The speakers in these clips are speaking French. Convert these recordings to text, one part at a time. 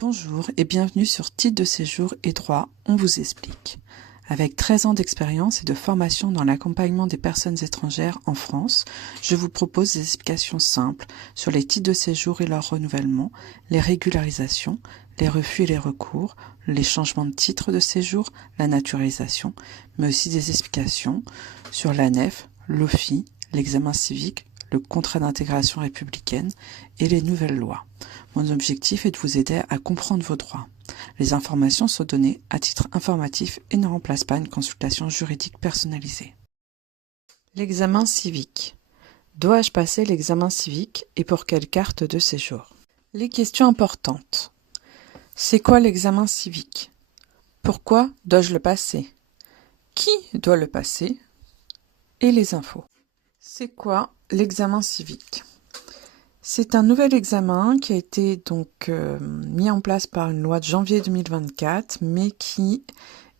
Bonjour et bienvenue sur Titre de séjour et droit, on vous explique. Avec 13 ans d'expérience et de formation dans l'accompagnement des personnes étrangères en France, je vous propose des explications simples sur les titres de séjour et leur renouvellement, les régularisations, les refus et les recours, les changements de titre de séjour, la naturalisation, mais aussi des explications sur l'ANEF, l'OFII, l'examen civique, le contrat d'intégration républicaine et les nouvelles lois. Mon objectif est de vous aider à comprendre vos droits. Les informations sont données à titre informatif et ne remplacent pas une consultation juridique personnalisée. L'examen civique. Dois-je passer l'examen civique et pour quelle carte de séjour? Les questions importantes. C'est quoi l'examen civique? Pourquoi dois-je le passer? Qui doit le passer? Et les infos. C'est quoi l'examen civique? C'est un nouvel examen qui a été mis en place par une loi de janvier 2024, mais qui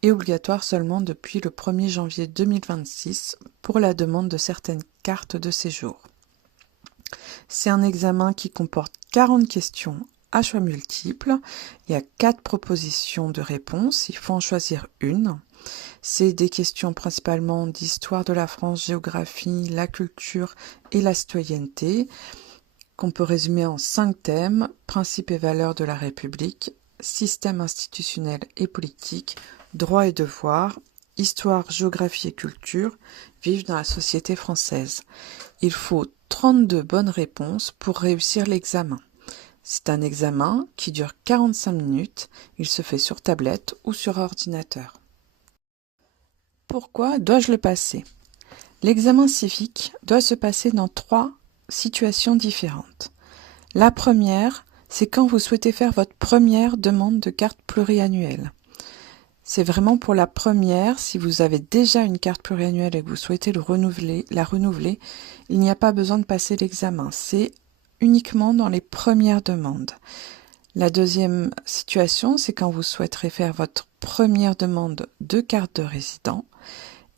est obligatoire seulement depuis le 1er janvier 2026 pour la demande de certaines cartes de séjour. C'est un examen qui comporte 40 questions à choix multiples. Il y a 4 propositions de réponse, il faut en choisir une. C'est des questions principalement d'histoire de la France, géographie, la culture et la citoyenneté, qu'on peut résumer en 5 thèmes: principes et valeurs de la République, système institutionnel et politique, droits et devoirs, histoire, géographie et culture, vivre dans la société française. Il faut 32 bonnes réponses pour réussir l'examen. C'est un examen qui dure 45 minutes, il se fait sur tablette ou sur ordinateur. Pourquoi dois-je le passer? L'examen civique doit se passer dans 3 situations différentes. La première, c'est quand vous souhaitez faire votre première demande de carte pluriannuelle. C'est vraiment pour la première. Si vous avez déjà une carte pluriannuelle et que vous souhaitez la renouveler, il n'y a pas besoin de passer l'examen. C'est uniquement dans les premières demandes. La deuxième situation, c'est quand vous souhaiterez faire votre première demande de carte de résident.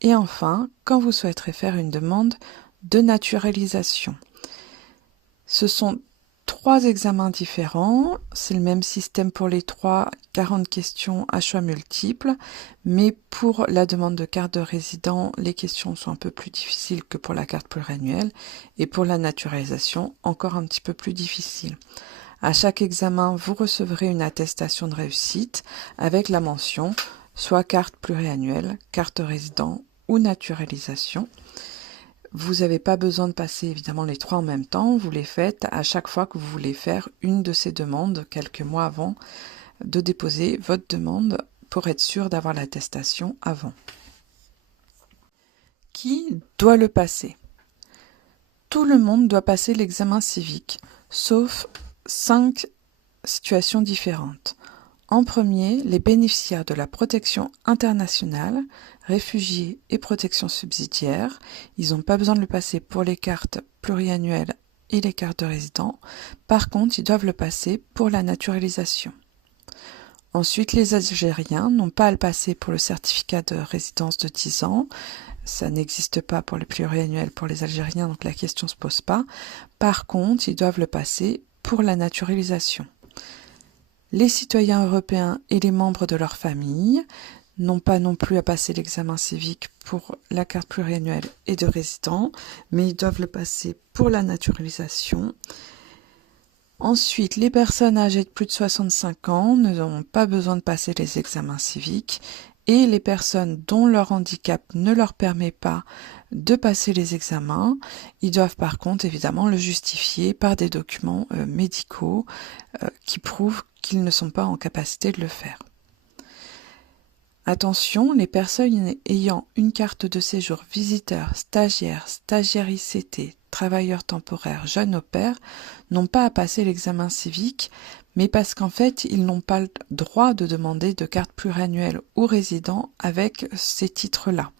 Et enfin, quand vous souhaiterez faire une demande de naturalisation. Ce sont 3 examens différents, c'est le même système pour les 3, 40 questions à choix multiples, mais pour la demande de carte de résident, les questions sont un peu plus difficiles que pour la carte pluriannuelle, et pour la naturalisation, encore un petit peu plus difficile. À chaque examen, vous recevrez une attestation de réussite avec la mention soit carte pluriannuelle, carte de résident ou naturalisation. Vous n'avez pas besoin de passer évidemment les 3 en même temps, vous les faites à chaque fois que vous voulez faire une de ces demandes, quelques mois avant de déposer votre demande pour être sûr d'avoir l'attestation avant. Qui doit le passer? Tout le monde doit passer l'examen civique, sauf 5 situations différentes. En premier, les bénéficiaires de la protection internationale, réfugiés et protection subsidiaire, ils n'ont pas besoin de le passer pour les cartes pluriannuelles et les cartes de résident. Par contre, ils doivent le passer pour la naturalisation. Ensuite, les Algériens n'ont pas à le passer pour le certificat de résidence de 10 ans. Ça n'existe pas pour le pluriannuel pour les Algériens, donc la question ne se pose pas. Par contre, ils doivent le passer pour la naturalisation. Les citoyens européens et les membres de leur famille n'ont pas non plus à passer l'examen civique pour la carte pluriannuelle et de résident, mais ils doivent le passer pour la naturalisation. Ensuite, les personnes âgées de plus de 65 ans n'ont pas besoin de passer les examens civiques, et les personnes dont leur handicap ne leur permet pas de passer les examens, ils doivent par contre évidemment le justifier par des documents médicaux qui prouvent qu'ils ne sont pas en capacité de le faire. Attention, les personnes ayant une carte de séjour visiteur, stagiaire ICT, travailleur temporaire, jeune au pair, n'ont pas à passer l'examen civique, mais parce qu'en fait, ils n'ont pas le droit de demander de carte pluriannuelle ou résident avec ces titres-là.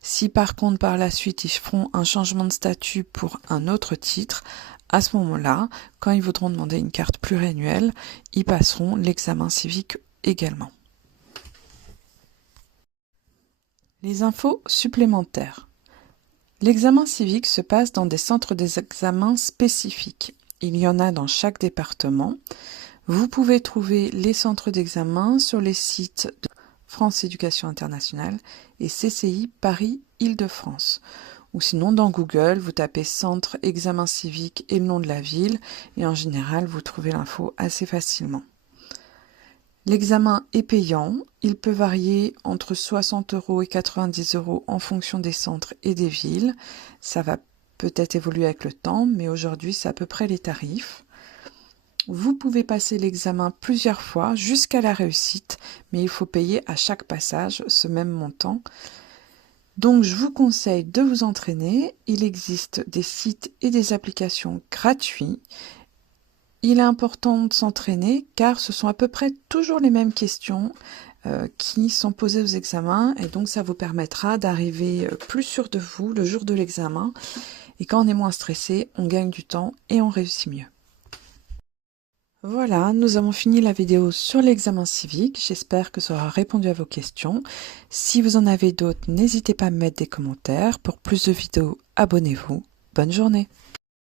Si par contre, par la suite, ils feront un changement de statut pour un autre titre, à ce moment-là, quand ils voudront demander une carte pluriannuelle, ils passeront l'examen civique également. Les infos supplémentaires. L'examen civique se passe dans des centres d'examen spécifiques. Il y en a dans chaque département. Vous pouvez trouver les centres d'examen sur les sites de France Éducation Internationale et CCI Paris Île-de-France. Ou sinon dans Google, vous tapez Centre Examen Civique et le nom de la ville et en général, vous trouvez l'info assez facilement. L'examen est payant, il peut varier entre 60 € et 90 € en fonction des centres et des villes. Ça va peut-être évoluer avec le temps, mais aujourd'hui c'est à peu près les tarifs. Vous pouvez passer l'examen plusieurs fois jusqu'à la réussite, mais il faut payer à chaque passage ce même montant. Donc je vous conseille de vous entraîner, il existe des sites et des applications gratuits. Il est important de s'entraîner car ce sont à peu près toujours les mêmes questions qui sont posées aux examens et donc ça vous permettra d'arriver plus sûr de vous le jour de l'examen. Et quand on est moins stressé, on gagne du temps et on réussit mieux. Voilà, nous avons fini la vidéo sur l'examen civique. J'espère que ça aura répondu à vos questions. Si vous en avez d'autres, n'hésitez pas à me mettre des commentaires. Pour plus de vidéos, abonnez-vous. Bonne journée!